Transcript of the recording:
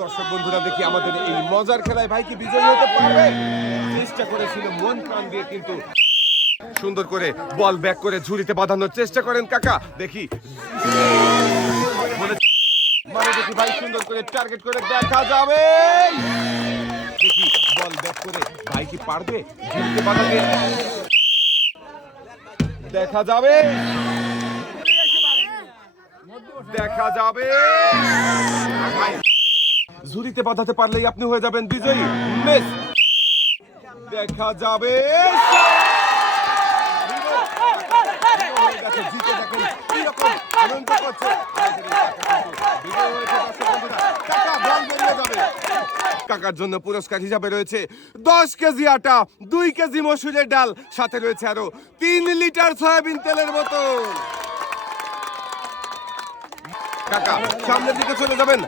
দর্শক বন্ধুরা, দেখি আমাদের এই মজার খেলায় ভাই কি বিজয়ী হতে পারবে? চেষ্টা করেছিল মন প্রাণ দিয়ে, কিন্তু সুন্দর করে বল ব্যাক করে ঝুড়িতে বাঁধানোর চেষ্টা করেন কাকা। দেখি মানে দেখি ভাই সুন্দর করে টার্গেট করে দেখা যাবে। দেখি বল ব্যাক করে ভাই কি পারবে ঝুড়িতে বাঁধাতে? দেখা যাবে, দেখা যাবে। ভাই ঝুড়িতে বাঁধাতে পারলেই আপনি হয়ে যাবেন বিজয়ী। মিস, দেখা যাবে। জিতে দেখেন কিরকম আনন্দ করছে। কাকার জন্য পুরস্কার হিসাবে রয়েছে 10 কেজি আটা, 2 কেজি মসুরের ডাল, সাথে রয়েছে আরো 3 লিটার সয়াবিন তেলের বোতল। কাকা সামনের দিকে চলে যাবেন।